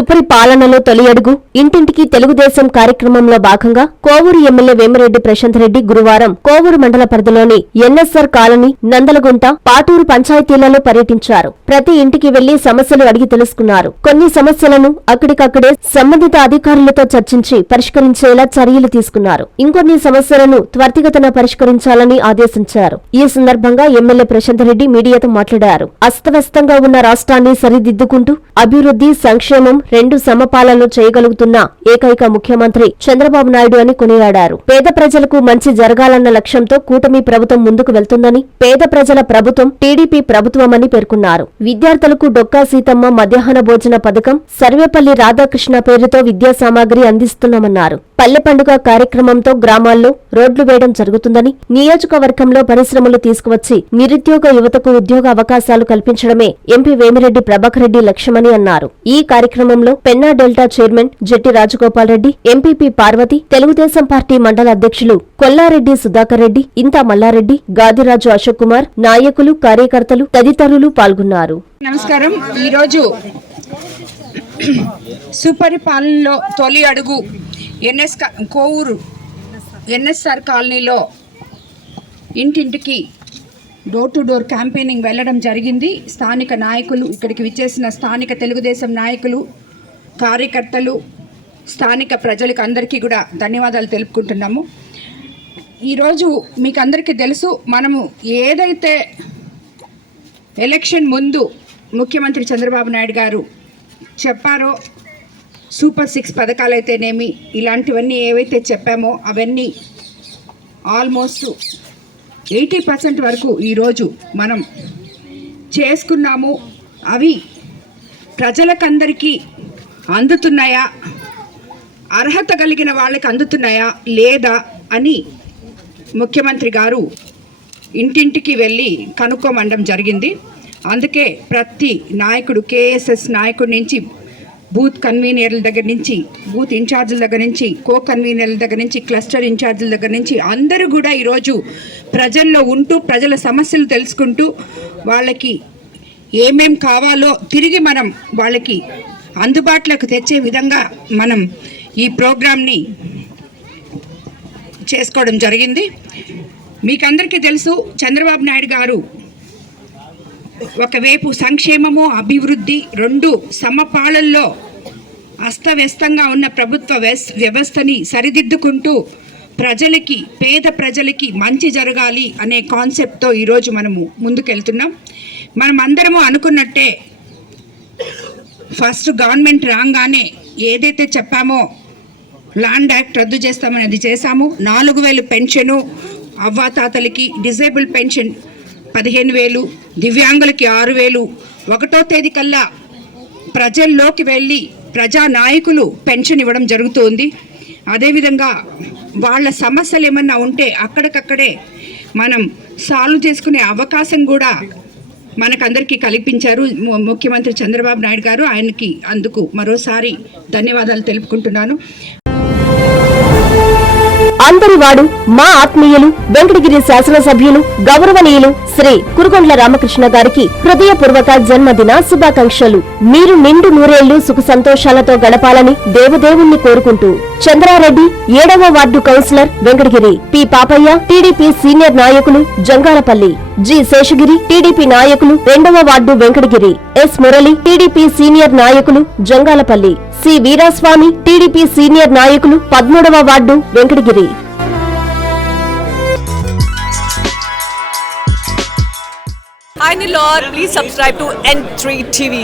సుపరిపాలనలో తొలి అడుగు ఇంటింటికి తెలుగుదేశం కార్యక్రమంలో భాగంగా కోవూరు ఎమ్మెల్యే వేమిరెడ్డి ప్రశాంత్ రెడ్డి గురువారం కోవూరు మండల పరిధిలోని ఎన్ఎస్ఆర్ కాలనీ, నందలగుంట, పాటూరు పంచాయతీలలో పర్యటించారు. ప్రతి ఇంటికి వెళ్లి సమస్యలు అడిగి తెలుసుకున్నారు. కొన్ని సమస్యలను అక్కడికక్కడే సంబంధిత అధికారులతో చర్చించి పరిష్కరించేలా చర్యలు తీసుకున్నారు. ఇంకొన్ని సమస్యలను త్వరితగతిన పరిష్కరించాలని ఆదేశించారు. ఈ సందర్భంగా ఎమ్మెల్యే ప్రశాంత్ రెడ్డి మీడియాతో మాట్లాడారు. అస్తవ్యస్తంగా ఉన్న రాష్ట్రాన్ని సరిదిద్దుకుంటూ అభివృద్ధి, సంక్షేమం రెండు సమపాలలో చేయగలుగుతున్న ఏకైక ముఖ్యమంత్రి చంద్రబాబు నాయుడు అని కొనియాడారు. పేద ప్రజలకు మంచి జరగాలన్న లక్ష్యంతో కూటమి ప్రభుత్వం ముందుకు వెళ్తుందని, పేద ప్రజల ప్రభుత్వం టీడీపీ ప్రభుత్వమని పేర్కొన్నారు. విద్యార్థులకు డొక్కా సీతమ్మ మధ్యాహ్న భోజన పథకం, సర్వేపల్లి రాధాకృష్ణ పేరుతో విద్యా సామాగ్రి అందిస్తున్నామన్నారు. పల్లె పండుగ కార్యక్రమంతో గ్రామాల్లో రోడ్లు వేయడం జరుగుతుందని, నియోజకవర్గంలో పరిశ్రమలు తీసుకువచ్చి నిరుద్యోగ యువతకు ఉద్యోగ అవకాశాలు కల్పించడమే ఎంపీ వేమిరెడ్డి ప్రభాకర్ రెడ్డి లక్ష్యమని అన్నారు. ఈ కార్యక్రమంలో పెన్నా డెల్టా చైర్మన్ జెట్టి రాజగోపాల్ రెడ్డి, ఎంపీపీ పార్వతి, తెలుగుదేశం పార్టీ మండల అధ్యక్షులు కొల్లారెడ్డి సుధాకర్ రెడ్డి, ఇంతా మల్లారెడ్డి, గాదిరాజు అశోక్ కుమార్, నాయకులు, కార్యకర్తలు తదితరులు పాల్గొన్నారు. నమస్కారం. ఈరోజు సుపరిపాలనలో తొలి అడుగు కోవూరు ఎన్ఎస్ఆర్ కాలనీలో ఇంటింటికి డోర్ టు డోర్ క్యాంపెయినింగ్ వెళ్ళడం జరిగింది. స్థానిక నాయకులు, ఇక్కడికి విచ్చేసిన స్థానిక తెలుగుదేశం నాయకులు, కార్యకర్తలు, స్థానిక ప్రజలకు అందరికీ కూడా ధన్యవాదాలు తెలుపుకుంటున్నాము. ఈరోజు మీకు అందరికీ తెలుసు, మనము ఏదైతే ఎలక్షన్ ముందు ముఖ్యమంత్రి చంద్రబాబు నాయుడు గారు చెప్పారో, సూపర్ 6 పథకాలు అయితేనేమి, ఇలాంటివన్నీ ఏవైతే చెప్పామో అవన్నీ ఆల్మోస్ట్ 80% వరకు ఈరోజు మనం చేసుకున్నాము. అవి ప్రజలకందరికీ అందుతున్నాయా, అర్హత కలిగిన వాళ్ళకి అందుతున్నాయా లేదా అని ముఖ్యమంత్రి గారు ఇంటింటికి వెళ్ళి కనుక్కోమండం జరిగింది. అందుకే ప్రతి నాయకుడు, కేఎస్ఎస్ నాయకుడి నుంచి బూత్ కన్వీనర్ల దగ్గర నుంచి, బూత్ ఇన్ఛార్జీల దగ్గర నుంచి, కో కన్వీనర్ల దగ్గర నుంచి, క్లస్టర్ ఇన్ఛార్జీల దగ్గర నుంచి అందరూ కూడా ఈరోజు ప్రజల్లో ఉంటూ ప్రజల సమస్యలు తెలుసుకుంటూ వాళ్ళకి ఏమేం కావాలో తిరిగి మనం వాళ్ళకి అందుబాటులోకి తెచ్చే విధంగా మనం ఈ ప్రోగ్రామ్ని చేసుకోవడం జరిగింది. మీకందరికీ తెలుసు, చంద్రబాబు నాయుడు గారు ఒకవైపు సంక్షేమము, అభివృద్ధి రెండు సమపాళల్లో అస్తవ్యస్తంగా ఉన్న ప్రభుత్వ వ్యవస్థని సరిదిద్దుకుంటూ ప్రజలకి, పేద ప్రజలకి మంచి జరగాలి అనే కాన్సెప్ట్తో ఈరోజు మనము ముందుకెళ్తున్నాం. మనం అందరము అనుకున్నట్టే ఫస్ట్ గవర్నమెంట్ రాగానే ఏదైతే చెప్పామో ల్యాండ్ యాక్ట్ రద్దు చేస్తామనేది చేశాము. 4000 పెన్షను అవ్వాతాతలకి, డిజేబుల్ పెన్షన్ 15,000, దివ్యాంగులకి 6,000, 1వ తేదీ కల్లా ప్రజల్లోకి వెళ్ళి ప్రజా నాయకులు పెన్షన్ ఇవ్వడం జరుగుతుంది. అదేవిధంగా వాళ్ళ సమస్యలు ఏమన్నా ఉంటే అక్కడికక్కడే మనం సాల్వ్ చేసుకునే అవకాశం కూడా మనకందరికీ కల్పించారు ముఖ్యమంత్రి చంద్రబాబు నాయుడు గారు. ఆయనకి అందుకు మరోసారి ధన్యవాదాలు తెలుపుకుంటున్నాను. అందరివాడు, మా ఆత్మీయులు, వెంకటగిరి శాసనసభ్యులు, గౌరవనీయులు శ్రీ కురుగొండ్ల రామకృష్ణ గారికి హృదయపూర్వక జన్మదిన శుభాకాంక్షలు. మీరు నిండు నూరేళ్లు సుఖ సంతోషాలతో గడపాలని దేవదేవుణ్ణి కోరుకుంటూ చంద్రారెడ్డి, 7వ ward councillor, Venkatagiri, P Papaiah, TDP senior నాయకులు, జంగాలపల్లి, జి శేషగిరి, టీడీపీ నాయకులు, 2వ ward Venkatagiri, S Murali, TDP senior నాయకులు, Jangalapalli, C Veeraswamy, TDP senior నాయకులు, 13వ ward Venkatagiri. Hi Nilor, please subscribe to N3 TV.